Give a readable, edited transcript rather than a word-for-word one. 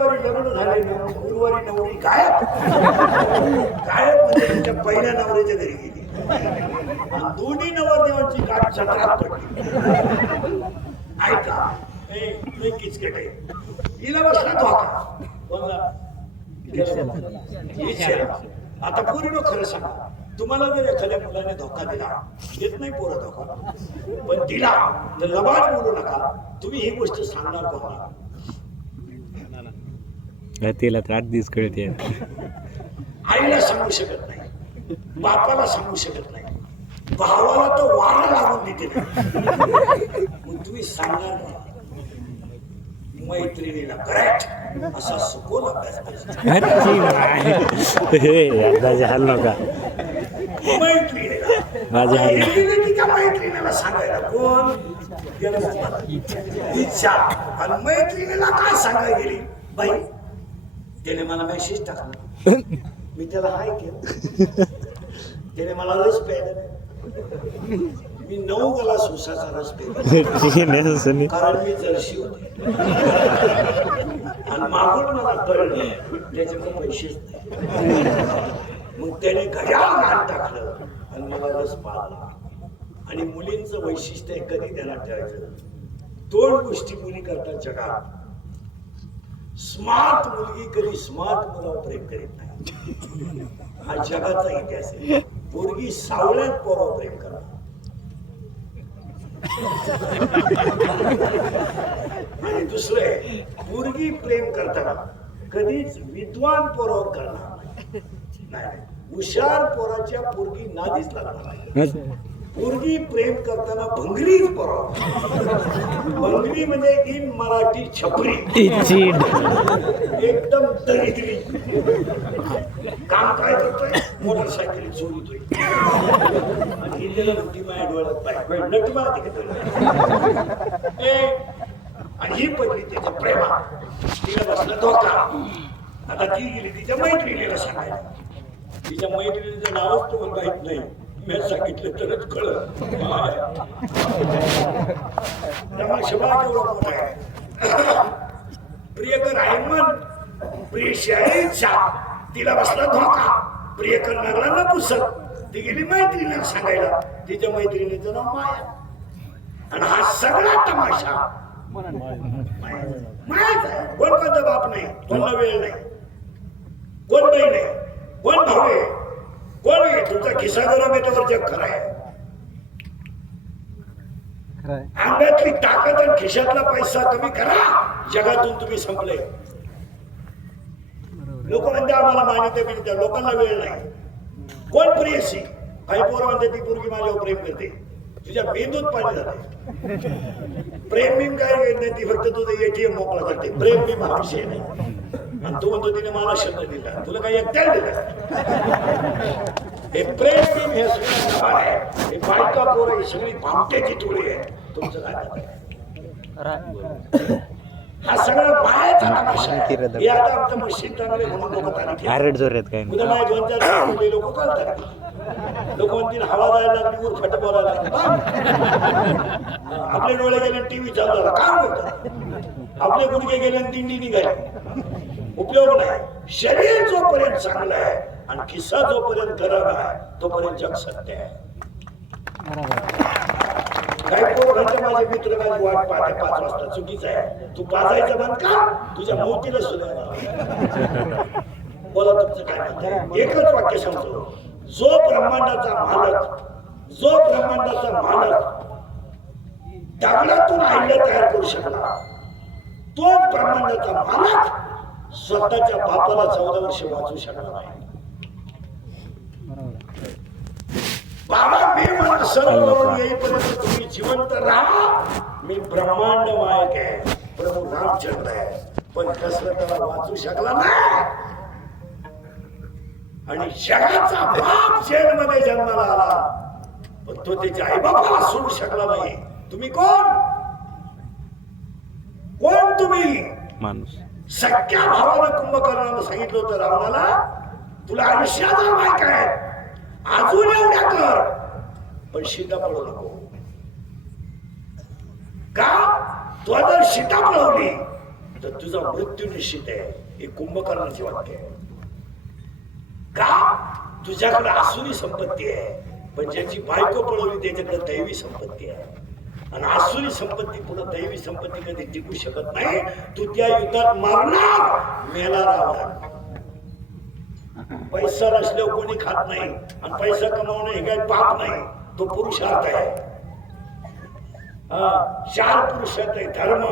लग्न झाले ना गुरुवारी नवरी गायब गायब म्हणजे त्यांच्या पहिल्या नवऱ्याच्या घरी गेली आणि दोन्ही नवरदेवांची गाठ छत्रात पडली. ऐका ए किचकट आहे हिला बसला धोका बोलला आता पूर्ण खरं सांगा तुम्हाला जर एखाद्या मुलाने धोका दिला देत नाही पोरं धोका पण दिला तर लबाड बोलू नका तुम्ही ही गोष्ट सांगणार कोणाला तिला तर 8 दिवस कळते आईला सांगू शकत नाही बापाला सांगू शकत नाही भावाला तर वारा लागून देते मग तुम्ही सांगणार नाही मैत्रिणीला करेक्ट असा सखोल अभ्यास मैत्रिणीला सांगायला कोण इच्छा आणि मैत्रिणीला काय सांगायला गेली बाई त्याने मला मेसेज टाकला मी त्याला हाय केलं त्याने मला रस प्यायला मी 9 ग्लास उसाचा रस प्यायला कारण मी जर्शी होते आणि मागून मला कळलं त्याच्याकडे पैसेच नाही मग त्याने घड्याळ घाण टाकलं आणि मला रस पाळला. आणि मुलींचं वैशिष्ट्य कधी त्याला ठेवायचं 2 गोष्टी मुली करतात जगात. स्मार्ट मुलगी कधी स्मार्ट मुलावर प्रेम करीत नाही हा जगाचा इतिहास आहे. पोरगी सावळ्यात पोरावर प्रेम करणार आणि दुसरे पोरगी प्रेम करताना कधीच विद्वान पोरावर करणार नाही. हुशार पोराच्या पोरगी नादीच लागणार नाही. पोरगी प्रेम करताना भंगरीच पोरावर भंगरी म्हणजे इन मराठी छपरी एकदम दरिद्री काम काय करतोय मोटरसायकल चोरीतोय नटी माझ्या डोळ्यात पाय नटी मला आणि ही पडली त्याच्या प्रेमात तिला बसला धोका. आता ती गेली तिच्या मैत्रिणीला सांगायला तिच्या मैत्रिणीचं नावच तुम्हाला माहित नाही मी सांगितलं तरच कळलं. प्रियकर आयमन प्रिय शाळेचा तिला बसला धोका. प्रियकर लागला ना पुसत ती गेली मैत्रिणीला सांगायला तिच्या मैत्रिणीचं नाव माया. आणि हा सगळा तमाशा मायाचा आहे. कोण कोणता बाप नाही कोणला वेळ नाही कोण बाई नाही कोण भाऊ आहे कोण आहे तुमचा खिसा गरम आहे त्यावर जग खरं आहे. अंगातली ताकद आणि खिशातला पैसा कमी करा जगातून तुम्ही संपले. लोक म्हणते आम्हाला मान्यता मिळते लोकांना वेळ नाही. कोण प्रियसी काही पोर म्हणते ती पोरगी माझ्यावर प्रेम करते तुझ्या मेंदूत पाणी झालंय. प्रेम बिम काय नाही ती फक्त तुझं ATM मोकळा करते. प्रेम बिम हा विषय नाही. आणि तू म्हणतो तिने मला शब्द दिला तुला काही एकट्याला दिला. हे प्रेम बिम हे सगळं आहे. हे बायका पोरं ही सगळी भामट्याची टोळी आहे. तुमचं काय हा सगळं मायाचा तमाशा आहे. हे आता आमचं मशीन चांगले म्हणून लोक उद्या माझ्या 2-4 लोक चालतात. लोक म्हणतील हवा जायला लागली वर फट बोलायला आपले डोळे गेले टीव्ही चालू झाला काय बोलतात. आपले गुडघे गेले दिंडी निघाली उपयोग नाही. शरीर जोपर्यंत चांगलं आहे आणि किस्सा जोपर्यंत गरम आहे तोपर्यंत जग सत्य आहे. काही पोरांचे माझे मित्र माझी वाट पाहते 5 वाजता चुकीचं आहे. तू पाजायचं बंद कर तुझ्या मोतीला सुद्धा बोला तुमचं काय म्हणते. एकच वाक्य सांगतो जो ब्रह्मांडाचा मालक दगडातून आईला तयार करू शकला तोच ब्रह्मांडाचा मालक स्वतःच्या बापाला 14 वर्ष वाचू शकला नाही. बाबा मी मला सर्व येईपर्यंत तुम्ही जिवंत राहा. मी ब्रह्मांड मायक आहे प्रभू रामचंद्र आहे पण कसलं त्याला वाचू शकला नाही. आणि जगाचा बाप जेलमध्ये जन्माला आला पण तो त्याच्या आईबापाला सोडू शकला नाही. तुम्ही कोण तुम्ही माणूस. सख्या भावानं कुंभकर्णानं सांगितलं होतं रावणाला तुला आयुष्याचा मायक आहे अजून एवढ्या कर पण सीता पळू नको. का तू जर सीता पळवली तर तुझा मृत्यू निश्चित आहे. हे कुंभकर्णाचे वाक्य आहे. का तुझ्याकडे आसुरी संपत्ती आहे, पण ज्याची बायको पळवली त्याच्याकडे दैवी संपत्ती आहे. आणि आसुरी संपत्ती पुढे दैवी संपत्ती कधी टिकू शकत नाही. तू त्या युद्धात मारणार, मेला राहणार. पैसा नसल्यावर कोणी खात नाही, आणि पैसा कमावणं हे काही पाप नाही, तो पुरुषार्थ आहे. 4 पुरुषार्थ आहे: धर्म,